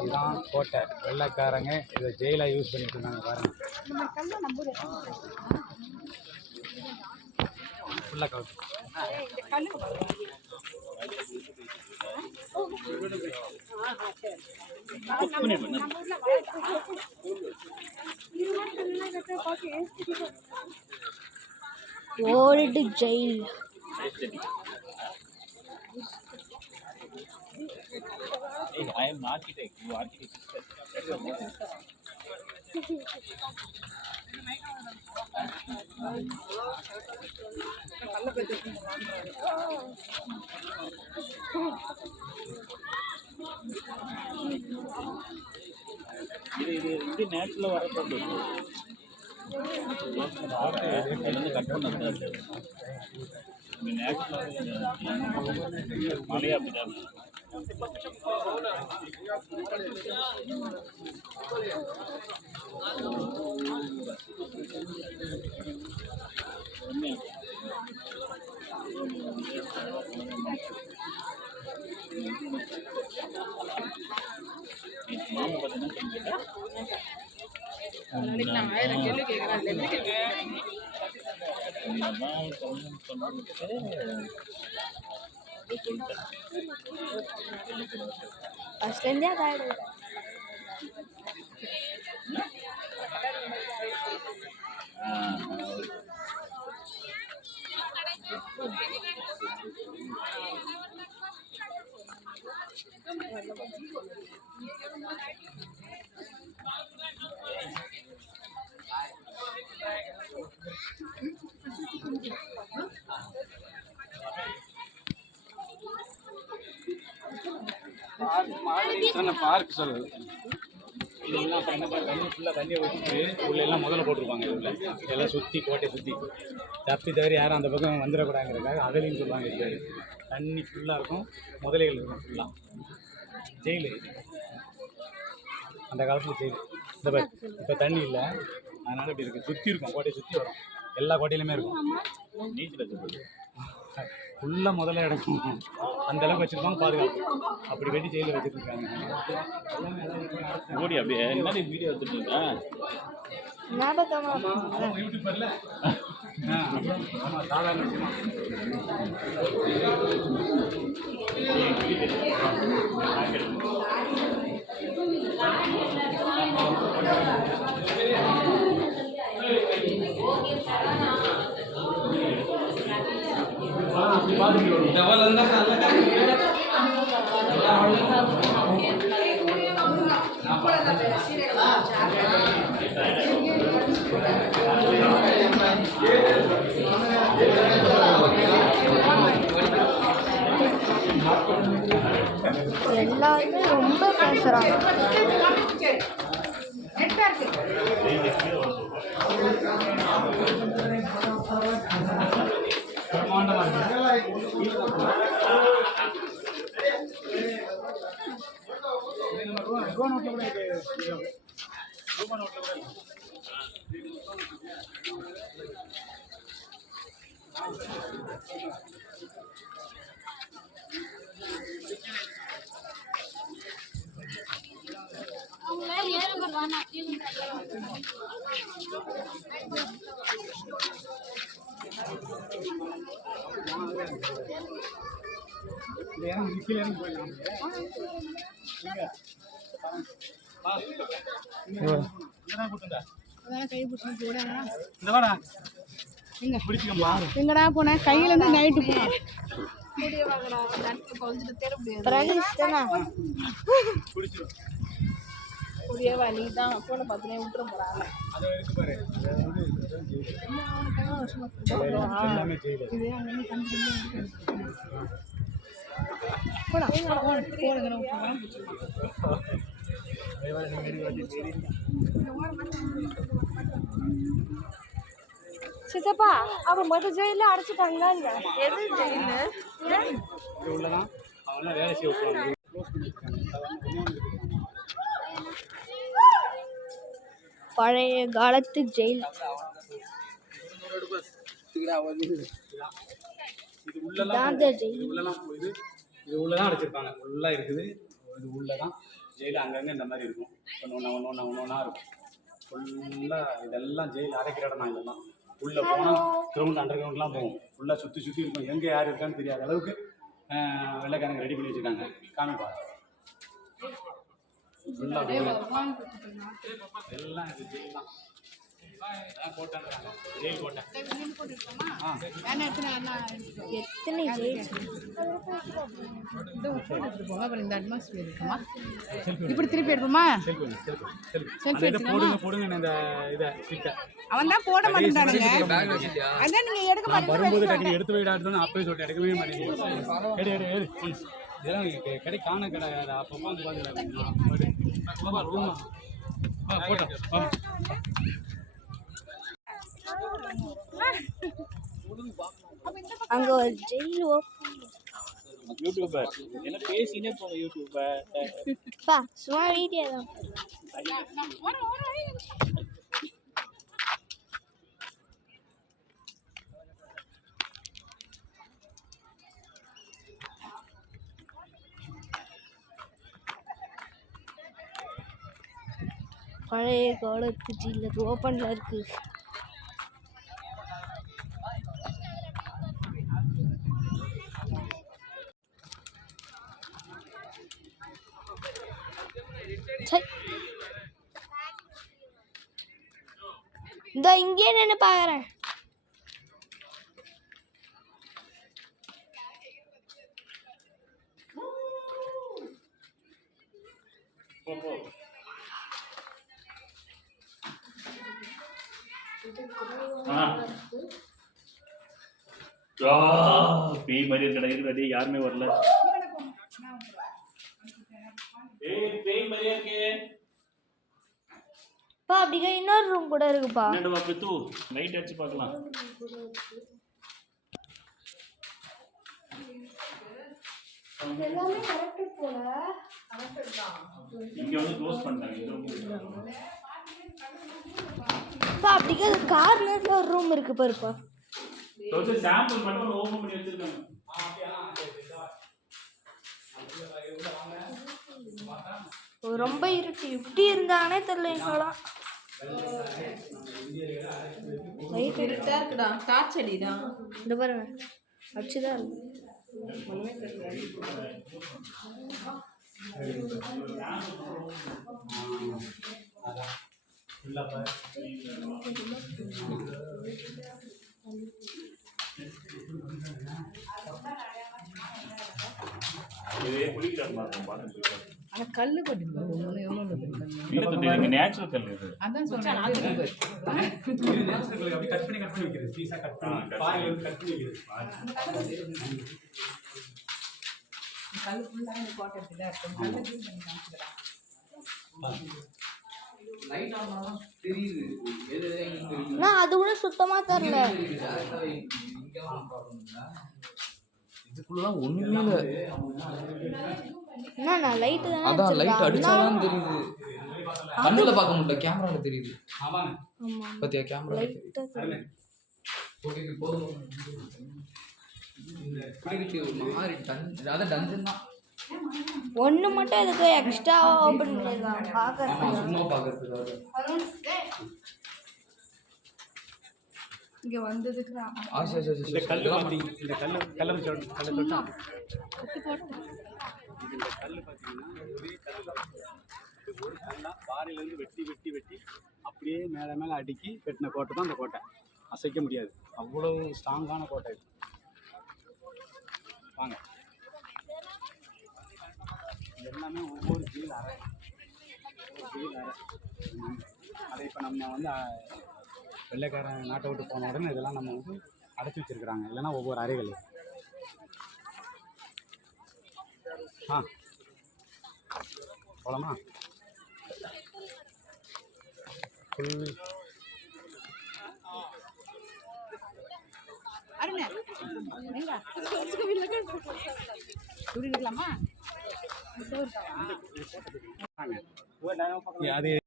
இதுதான் கோட்டை. வெள்ளைக்காரங்க இதை ஜெயிலா யூஸ் பண்ணிட்டு இருந்தாங்க பாருங்க. ஃபுல்லாக கவுட் old jail. I am an architect. You architect. இது நேச்சுரலா வரப்போகுது. கட் பண்ணது மழையா அப்படிதான். மாமா பார்த்தீங்கன்னா பார்க் சொல்லுது. இதெல்லாம் இப்போ என்ன தண்ணி ஃபுல்லாக தண்ணியை வச்சுட்டு உள்ள எல்லாம் முதல்ல போட்டிருப்பாங்க. இதில் எல்லாம் சுற்றி கோட்டையை சுற்றி தப்பி தவிர யாரும் அந்த பக்கம் வந்துடக்கூடாதுங்கிறதுக்காக அதிலையும் சொல்லுவாங்க. இது தண்ணி ஃபுல்லாக இருக்கும், முதலைகள் இருக்கும் ஃபுல்லாக. ஜெயிலு அந்த காலத்தில் ஜெயிலு. இந்த பேர் இப்போ தண்ணி இல்லை, அதனால் இப்படி இருக்குது. சுற்றி இருக்கும், கோட்டையை சுற்றி வரும். எல்லா கோட்டையிலுமே இருக்கும். நீச்சல் ஃபுல்லாக முதல்ல இடக்கும். அந்த அளவுக்கு வச்சுருப்பாங்க, பாதுகாப்பு. அப்படி வெட்டி ஜெயிலில் வச்சுட்டு இருக்காங்க. ஓடி அப்படியே என்ன வீடியோ எடுத்துட்டு இருக்கேன். யூடியூபர்ல சாதாரண விஷயமா डबल अंदर எல்லாருமே ரொம்ப பேசுறாங்க. எங்கடா போன கையில இருந்து நைட்டு புரிய வழி தான் போன பார்த்துனே விட்டுற போறாங்க. சித்தப்பா அப்ப மொத்த ஜெயில அடைச்சிட்டாங்களா இல்ல எது ஜெயிலு இது உள்ளதான் அவங்களாம் வேலை செய்ய விட்டுருவாங்க. பழைய காலத்து ஜெயில் இது உள்ளலாம் தாந்த ஜெயில் இது உள்ளலாம் போகுது. இது உள்ளதான் அடைச்சிருப்பாங்க. ஃபுல்லாக இருக்குது. இது உள்ளதான் ஜெயில். அங்கங்கே இந்த மாதிரி இருக்கும். ஒன்று இருக்கும். ஃபுல்லாக இதெல்லாம் ஜெயில் அடைக்கிற இடம் தான். இதெல்லாம் உள்ளே போனால் கிரவுண்ட் அண்டர் கிரவுண்ட்லாம் போகும். ஃபுல்லாக சுற்றி இருக்கும். எங்கே யார் இருக்கான்னு தெரியாத அளவுக்கு வெள்ளைக்காரங்க ரெடி பண்ணி வச்சுருக்காங்க. காமிப்பா ஃபுல்லாக எல்லாம் இது ஜெயில் தான். போட்டாங்க ஜெயில் போட்டேன். எத்தனை ஜெயில் இந்த அட்மாஸ்பியர் இருக்குமா இப்படி திருப்பி எடுப்போமா போடுங்க இந்த இதை சீட்டை. அவன் தான் போட மாட்டேங்கிறானுங்க. அதான் நீங்க எடுக்க நான் வரும்போது டக்குனு எடுத்து போயிடாதுன்னு அப்பவே சொல்லிட்டு எடுக்கவே மாட்டேங்குது. எடு இதெல்லாம் கடை காண கடை அப்பப்போ வந்து பார்த்துக்கலாம். ரூமா போட்டோம். அங்க ஒரு ஜெயில் யூடியூபர் என்ன பேசினே போங்க. யூடியூபர் சும்மா வீடியோ தான். பழைய காலத்து ஜெயில் அது ஓப்பன்ல இருக்கு. இந்த இங்கே நின்று பாக்குறேன். பேய் மாதிரி கிடையாது. யாருமே வரல. பேய் மாதிரியா இருக்கு. அப்படிங்க இன்னொரு ரூம் கூட இருக்குப்பா. என்னடா பித்து லைட் அடிச்சு பார்க்கலாம். எல்லாமே கரெக்ட் போல. இங்க வந்து க்ளோஸ் பண்ணிட்டாங்க. அப்படிங்க கார்னர்ல ஒரு ரூம் இருக்கு பாருப்பா. கொஞ்சம் சாம்பிள் மட்டும் ஓபன் பண்ணி வச்சிருக்காங்க. ரொம்ப இருட்டு இப்படி இருந்தானே தெரியல. எங்கெல்லாம் லைட் இருட்டா இருக்குடா. டார்ச் அடிடா. இந்த பாருங்க அடிச்சுதான் இருக்கு. ஆனா கல்லு போட்டு நேச்சுரல் கல் இது. அதான் சொல்றேன். கட் பண்ணி வைக்கிறது. பீஸா கட் பண்ணி பாறையில இருந்து கட் பண்ணி வைக்கிறது. கல்லு ஃபுல்லா இந்த கோட்டை இருக்குல. கல்லு க்ளீன் பண்ணி காமிச்சறேன். லைட் ஆனா தெரியுது. நான் அது கூட சுத்தமா தெரியல. இதுக்குள்ள ஒண்ணுமே இல்ல. நான் லைட் தான அதான் லைட் அடிச்சாதான் தெரியுது. கண்ணுல பார்க்க முடியல, கேமரால தெரியுது. ஆமாங்க. ஆமா பாத்தியா கேமரா லைட் ஓகே போதும். இந்த கிரிக்கெட் ஒரு மாதிரி அத டஞ்சன் தான். ஒண்ணு மட்டும் இதுக்கு எக்ஸ்ட்ரா ஓபன் பண்ணிருக்காங்க ஆமா பாக்குறதுக்கு. சும்மா பார்க்கிறதுக்கு. இங்க வந்ததுக்கு இந்த கல்லு பாத்தீங்க. இந்த கல்லை தொட்டா குட்டி போட்டு இந்த கல் பார்த்தீங்கன்னா ஒரே கல் தான். இது ஒரு கல்லாக பாறையிலேருந்து வெட்டி அப்படியே மேலே அடுக்கி கட்டின கோட்டை தான் அந்த கோட்டை. அசைக்க முடியாது. அவ்வளோ ஸ்ட்ராங்கான கோட்டை இது. வாங்க, இது எல்லாமே ஒவ்வொரு ஜெயில் அறை. அதை இப்போ நம்ம வந்து வெள்ளைக்காரன் நாட்டை விட்டு போன உடனே இதெல்லாம் நம்ம வந்து அடைச்சி வச்சுருக்குறாங்க. இல்லைன்னா ஒவ்வொரு அறைகள். போகலாமா? ஃபுல் அது